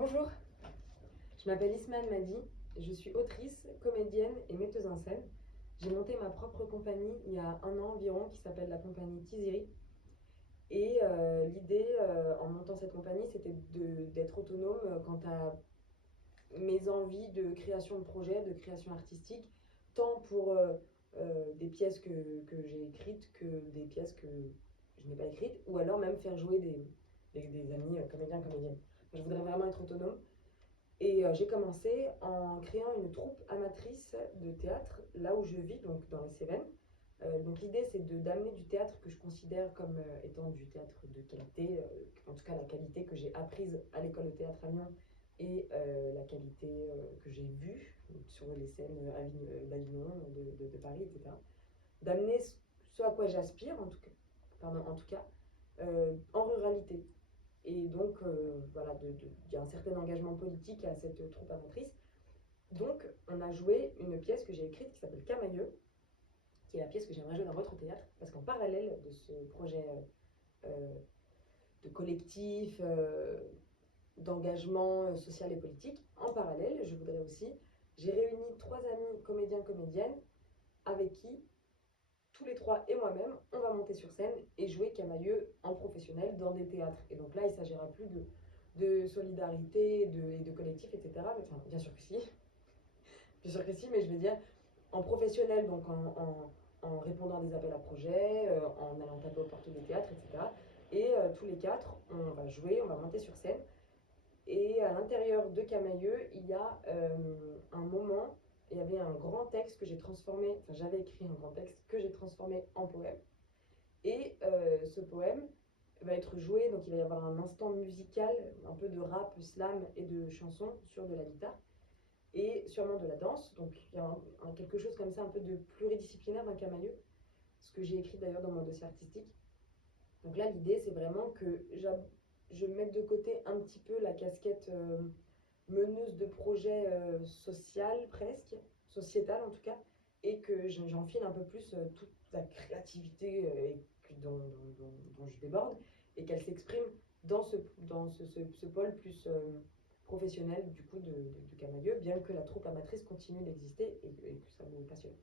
Bonjour, je m'appelle Ismaël Madi, je suis autrice, comédienne et metteuse en scène. J'ai monté ma propre compagnie il y a un an environ qui s'appelle la compagnie Tiziri. Et l'idée en montant cette compagnie, c'était d'être autonome quant à mes envies de création de projets, de création artistique, tant pour des pièces que j'ai écrites que des pièces que je n'ai pas écrites, ou alors même faire jouer des amis comédiens, comédiennes. Je voudrais vraiment être autonome. Et j'ai commencé en créant une troupe amatrice de théâtre là où je vis, donc dans les Cévennes. Donc l'idée c'est d'amener du théâtre que je considère comme étant du théâtre de qualité, en tout cas la qualité que j'ai apprise à l'école de théâtre à Lyon et la qualité que j'ai vue sur les scènes d'Avignon, de Paris, etc. D'amener ce à quoi j'aspire en tout cas en ruralité. Et donc, voilà, il y a un certain engagement politique à cette troupe amatrice. Donc, on a joué une pièce que j'ai écrite qui s'appelle Camailleux, qui est la pièce que j'aimerais jouer dans votre théâtre, parce qu'en parallèle de ce projet de collectif, d'engagement social et politique, en parallèle, je voudrais aussi, j'ai réuni 3 amis comédiens, comédiennes, avec qui tous les 3 et moi-même, on va monter sur scène et jouer Camailleux en professionnel dans des théâtres. Et donc là, il ne s'agira plus de solidarité et de collectif, etc. Mais, enfin, bien sûr que si, bien sûr que si, mais je veux dire en professionnel, donc en répondant à des appels à projets, en allant taper aux portes des théâtres, etc. Et tous les 4, on va jouer, on va monter sur scène. Et à l'intérieur de Camailleux, il y a un moment, il y avait un grand texte que j'ai transformé, enfin j'avais écrit un grand texte que j'ai transformé en poème. Et ce poème va être joué, donc il va y avoir un instant musical, un peu de rap, slam et de chanson sur de la guitare, et sûrement de la danse. Donc il y a quelque chose comme ça, un peu de pluridisciplinaire d'un Camailleux, ce que j'ai écrit d'ailleurs dans mon dossier artistique. Donc là, l'idée, c'est vraiment que je mette de côté un petit peu la casquette meneuse de projet social presque, sociétal en tout cas, et que j'enfile un peu plus toute la créativité dont je déborde, et qu'elle s'exprime dans ce pôle plus professionnel du coup de Camailleux, bien que la troupe amatrice continue d'exister et que ça me passionne.